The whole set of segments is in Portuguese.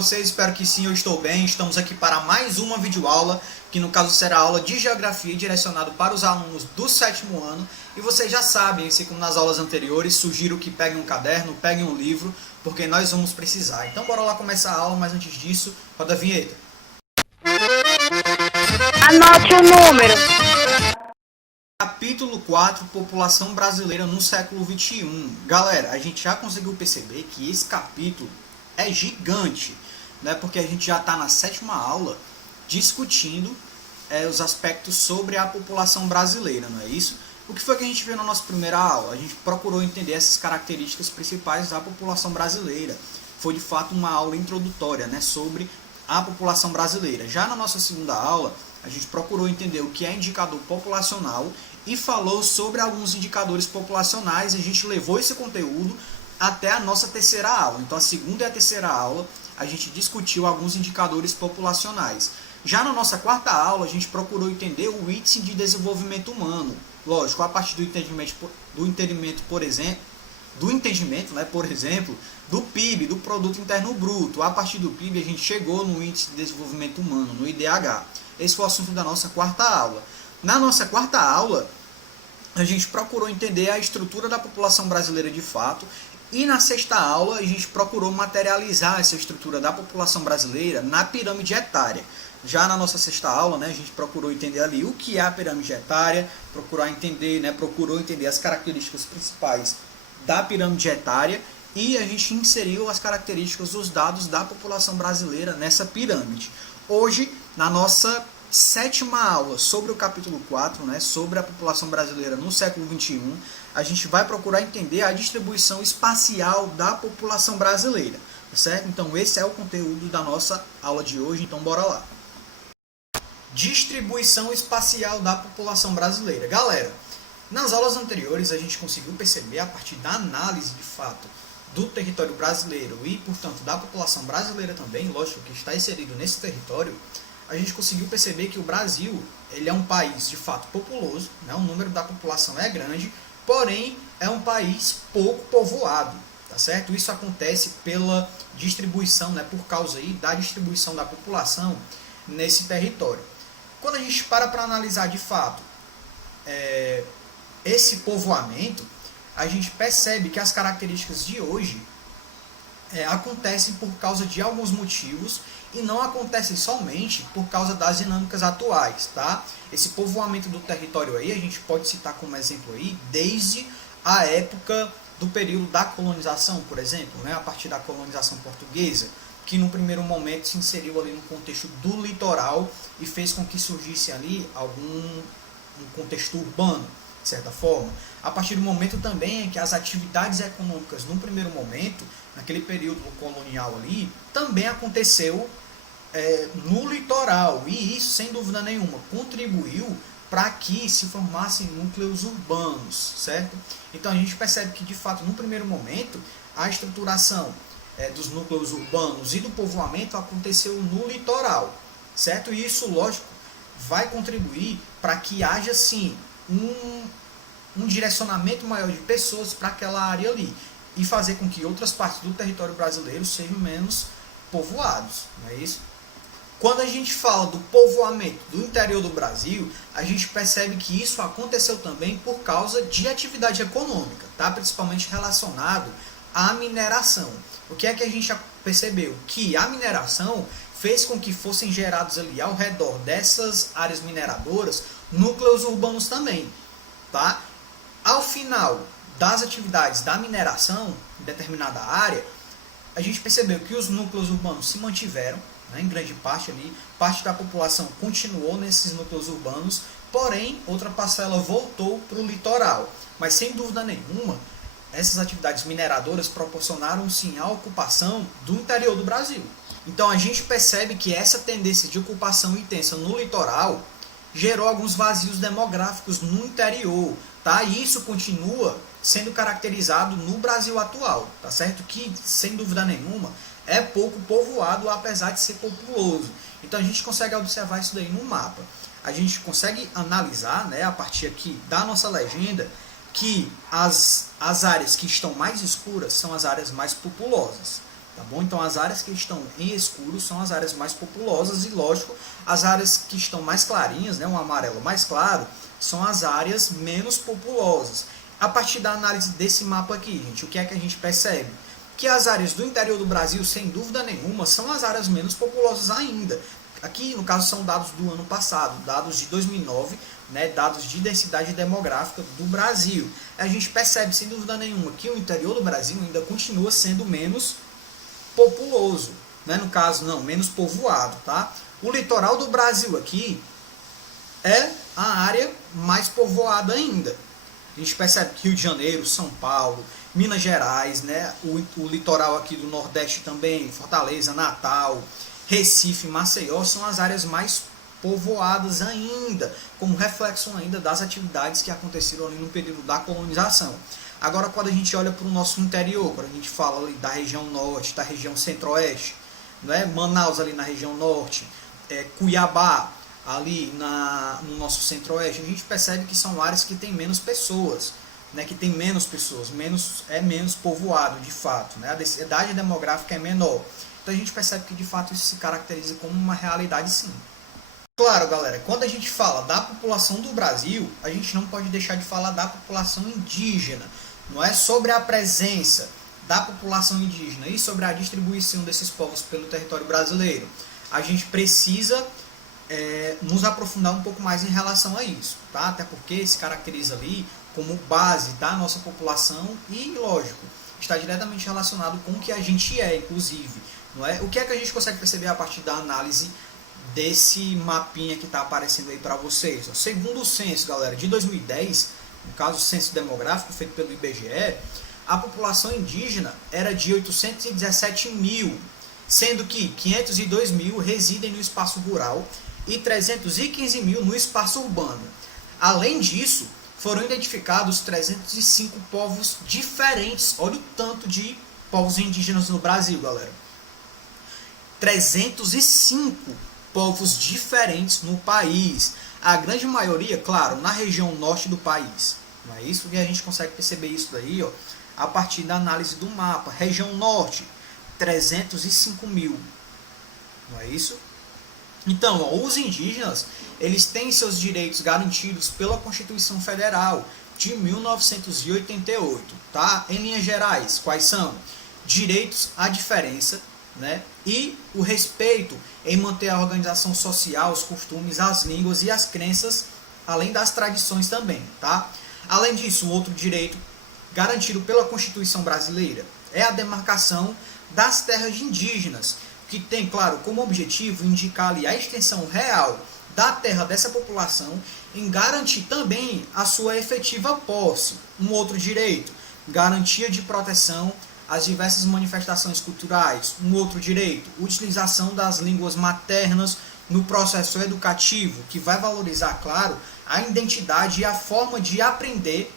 Vocês, espero que sim, eu estou bem. Estamos aqui para mais uma videoaula, que no caso será a aula de Geografia direcionado para os alunos do 7º ano. E vocês já sabem, assim como nas aulas anteriores, sugiro que peguem um caderno, peguem um livro, porque nós vamos precisar. Então bora lá começar a aula, mas antes disso, roda a vinheta. Anote o número. Capítulo 4, População Brasileira no século XXI. Galera, a gente já conseguiu perceber que esse capítulo é gigante, né? Porque a gente já está na 7ª aula discutindo os aspectos sobre a população brasileira, não é isso? O que foi que a gente viu na nossa primeira aula? A gente procurou entender essas características principais da população brasileira. Foi de fato uma aula introdutória, né, sobre a população brasileira. Já na nossa segunda aula, a gente procurou entender o que é indicador populacional e falou sobre alguns indicadores populacionais. A gente levou esse conteúdo até a nossa terceira aula. Então, a segunda e a terceira aula, a gente discutiu alguns indicadores populacionais. Já na nossa quarta aula, a gente procurou entender o índice de desenvolvimento humano. Lógico, a partir do entendimento, por exemplo, do PIB, do Produto Interno Bruto. A partir do PIB, a gente chegou no índice de desenvolvimento humano, no IDH. Esse foi o assunto da nossa quarta aula. Na nossa quarta aula, a gente procurou entender a estrutura da população brasileira de fato. E na sexta aula, a gente procurou materializar essa estrutura da população brasileira na pirâmide etária. Já na nossa sexta aula, né, a gente procurou entender ali o que é a pirâmide etária, procurou entender as características principais da pirâmide etária e a gente inseriu as características, os dados da população brasileira nessa pirâmide. Hoje, na nossa 7ª aula sobre o capítulo 4, né, sobre a população brasileira no século XXI, a gente vai procurar entender a distribuição espacial da população brasileira, certo? Então esse é o conteúdo da nossa aula de hoje, então bora lá. Distribuição espacial da população brasileira. Galera, nas aulas anteriores a gente conseguiu perceber, a partir da análise de fato do território brasileiro e, portanto, da população brasileira também, lógico que está inserido nesse território, a gente conseguiu perceber que o Brasil ele é um país de fato populoso, né? O número da população é grande, porém é um país pouco povoado, tá certo? Isso acontece pela distribuição, né? Por causa aí da distribuição da população nesse território. Quando a gente para analisar de fato esse povoamento, a gente percebe que as características de hoje acontecem por causa de alguns motivos e não acontecem somente por causa das dinâmicas atuais, tá? Esse povoamento do território aí, a gente pode citar como exemplo aí, desde a época do período da colonização, por exemplo, né? A partir da colonização portuguesa, que no primeiro momento se inseriu ali no contexto do litoral e fez com que surgisse ali um contexto urbano, de certa forma. A partir do momento também em que as atividades econômicas, no primeiro momento, naquele período colonial ali, também aconteceu no litoral. E isso, sem dúvida nenhuma, contribuiu para que se formassem núcleos urbanos, certo? Então a gente percebe que, de fato, no primeiro momento, a estruturação dos núcleos urbanos e do povoamento aconteceu no litoral, certo? E isso, lógico, vai contribuir para que haja, sim, um direcionamento maior de pessoas para aquela área ali e fazer com que outras partes do território brasileiro sejam menos povoados, não é isso? Quando a gente fala do povoamento do interior do Brasil, a gente percebe que isso aconteceu também por causa de atividade econômica, tá? Principalmente relacionado à mineração. O que é que a gente percebeu? Que a mineração fez com que fossem gerados ali ao redor dessas áreas mineradoras núcleos urbanos também, tá? Ao final das atividades da mineração em determinada área, a gente percebeu que os núcleos urbanos se mantiveram, né, em grande parte ali, parte da população continuou nesses núcleos urbanos, porém outra parcela voltou para o litoral. Mas sem dúvida nenhuma, essas atividades mineradoras proporcionaram sim a ocupação do interior do Brasil. Então a gente percebe que essa tendência de ocupação intensa no litoral gerou alguns vazios demográficos no interior, tá? E isso continua sendo caracterizado no Brasil atual, tá certo? Que, sem dúvida nenhuma, é pouco povoado, apesar de ser populoso. Então a gente consegue observar isso daí no mapa. A gente consegue analisar, né, a partir aqui da nossa legenda, que as áreas que estão mais escuras são as áreas mais populosas, tá bom? Então as áreas que estão em escuro são as áreas mais populosas e, lógico, as áreas que estão mais clarinhas, né, um amarelo mais claro, são as áreas menos populosas. A partir da análise desse mapa aqui, gente, o que é que a gente percebe? Que as áreas do interior do Brasil, sem dúvida nenhuma, são as áreas menos populosas ainda. Aqui, no caso, são dados do ano passado, dados de 2009, né, dados de densidade demográfica do Brasil. A gente percebe, sem dúvida nenhuma, que o interior do Brasil ainda continua sendo menos populoso, né? No caso, não, menos povoado, tá? O litoral do Brasil aqui é a área mais povoada ainda. A gente percebe que Rio de Janeiro, São Paulo, Minas Gerais, né? O litoral aqui do Nordeste também, Fortaleza, Natal, Recife, Maceió, são as áreas mais povoadas ainda, como reflexo ainda das atividades que aconteceram ali no período da colonização. Agora, quando a gente olha para o nosso interior, quando a gente fala ali da região norte, da região centro-oeste, né? Manaus ali na região norte, Cuiabá ali no nosso centro-oeste, a gente percebe que são áreas que têm menos pessoas, né? Que tem menos pessoas, menos povoado de fato, né? A densidade demográfica é menor. Então a gente percebe que de fato isso se caracteriza como uma realidade, sim. Claro, galera, quando a gente fala da população do Brasil, a gente não pode deixar de falar da população indígena. Não é sobre a presença da população indígena e sobre a distribuição desses povos pelo território brasileiro. A gente precisa nos aprofundar um pouco mais em relação a isso, tá? Até porque se caracteriza ali como base da nossa população e, lógico, está diretamente relacionado com o que a gente é, inclusive. Não é? O que é que a gente consegue perceber a partir da análise desse mapinha que está aparecendo aí para vocês? Segundo o censo, galera, de 2010, no caso o censo demográfico feito pelo IBGE, a população indígena era de 817 mil, sendo que 502 mil residem no espaço rural e 315 mil no espaço urbano. Além disso, foram identificados 305 povos diferentes. Olha o tanto de povos indígenas no Brasil, galera. 305 povos diferentes no país. A grande maioria, claro, na região norte do país. Não é isso? E a gente consegue perceber isso daí, ó, a partir da análise do mapa. Região norte, 305 mil. Não é isso? Então, ó, os indígenas, eles têm seus direitos garantidos pela Constituição Federal de 1988, tá? Em linhas gerais, quais são? Direitos à diferença, né? E o respeito em manter a organização social, os costumes, as línguas e as crenças, além das tradições também, tá? Além disso, um outro direito garantido pela Constituição brasileira é a demarcação das terras indígenas, que tem, claro, como objetivo indicar ali a extensão real da terra dessa população, em garantir também a sua efetiva posse. Um outro direito, garantia de proteção às diversas manifestações culturais. Um outro direito, utilização das línguas maternas no processo educativo, que vai valorizar, claro, a identidade e a forma de aprender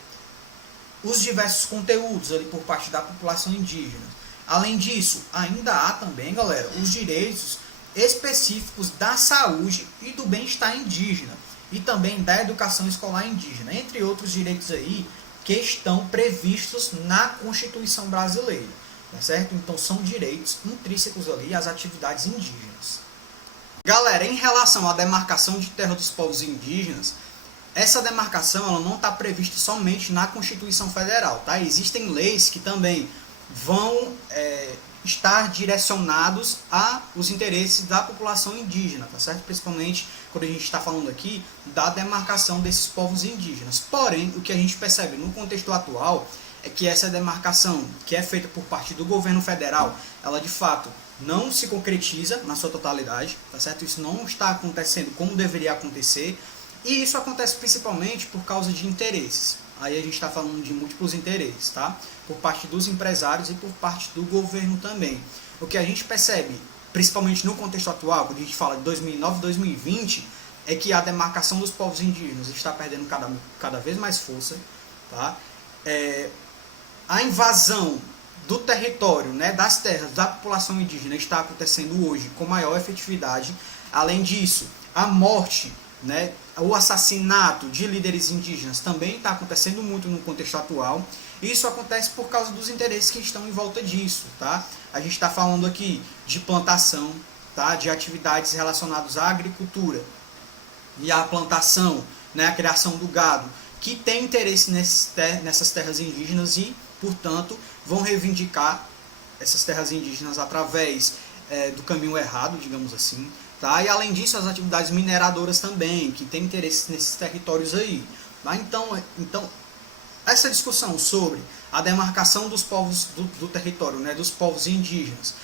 os diversos conteúdos ali por parte da população indígena. Além disso, ainda há também, galera, os direitos específicos da saúde e do bem-estar indígena e também da educação escolar indígena, entre outros direitos aí que estão previstos na Constituição brasileira, tá certo? Então são direitos intrínsecos ali às atividades indígenas. Galera, em relação à demarcação de terra dos povos indígenas, essa demarcação ela não está prevista somente na Constituição Federal, tá? Existem leis que também vão estar direcionados aos interesses da população indígena, tá certo? Principalmente quando a gente está falando aqui da demarcação desses povos indígenas. Porém, o que a gente percebe no contexto atual é que essa demarcação que é feita por parte do governo federal, ela de fato não se concretiza na sua totalidade, tá certo? Isso não está acontecendo como deveria acontecer, e isso acontece principalmente por causa de interesses. Aí a gente está falando de múltiplos interesses, tá? Por parte dos empresários e por parte do governo também. O que a gente percebe, principalmente no contexto atual, quando a gente fala de 2009 e 2020, é que a demarcação dos povos indígenas está perdendo cada vez mais força, tá? A invasão do território, né, das terras da população indígena está acontecendo hoje com maior efetividade. Além disso, a morte né? O assassinato de líderes indígenas também está acontecendo muito no contexto atual. Isso acontece por causa dos interesses que estão em volta disso, tá? A gente está falando aqui de plantação, tá? De atividades relacionadas à agricultura e à plantação, né? A criação do gado, que tem interesse nessas terras indígenas e, portanto, vão reivindicar essas terras indígenas através do caminho errado, digamos assim. Tá? E além disso, as atividades mineradoras também, que têm interesse nesses territórios aí. Tá? Então, essa discussão sobre a demarcação dos povos do território, né, dos povos indígenas,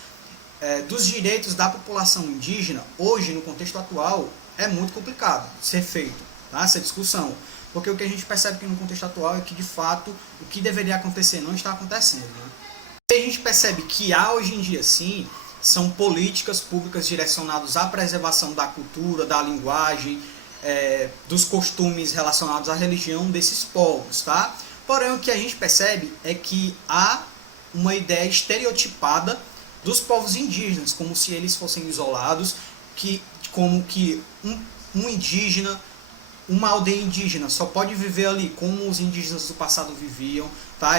dos direitos da população indígena, hoje, no contexto atual, é muito complicado de ser feito, tá? Essa discussão. Porque o que a gente percebe aqui no contexto atual é que, de fato, o que deveria acontecer não está acontecendo. Né? E a gente percebe que há, hoje em dia, sim, são políticas públicas direcionadas à preservação da cultura, da linguagem, dos costumes relacionados à religião desses povos, tá? Porém, o que a gente percebe é que há uma ideia estereotipada dos povos indígenas, como se eles fossem isolados, como que um indígena, uma aldeia indígena só pode viver ali como os indígenas do passado viviam, tá?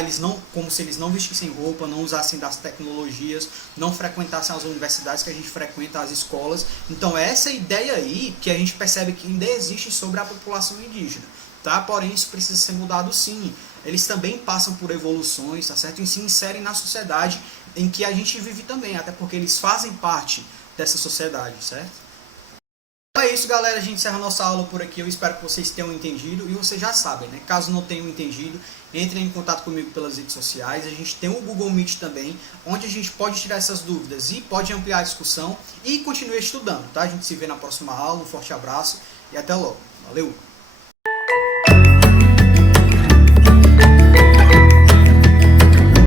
Como se eles não vestissem roupa, não usassem das tecnologias, não frequentassem as universidades que a gente frequenta, as escolas. Então essa ideia aí que a gente percebe que ainda existe sobre a população indígena, tá? Porém isso precisa ser mudado sim. Eles também passam por evoluções, tá certo? E se inserem na sociedade em que a gente vive também, até porque eles fazem parte dessa sociedade, certo? Então é isso, galera, a gente encerra a nossa aula por aqui. Eu espero que vocês tenham entendido e vocês já sabem, né? Caso não tenham entendido, entrem em contato comigo pelas redes sociais. A gente tem o Google Meet também, onde a gente pode tirar essas dúvidas e pode ampliar a discussão e continue estudando, tá? A gente se vê na próxima aula, um forte abraço e até logo. Valeu!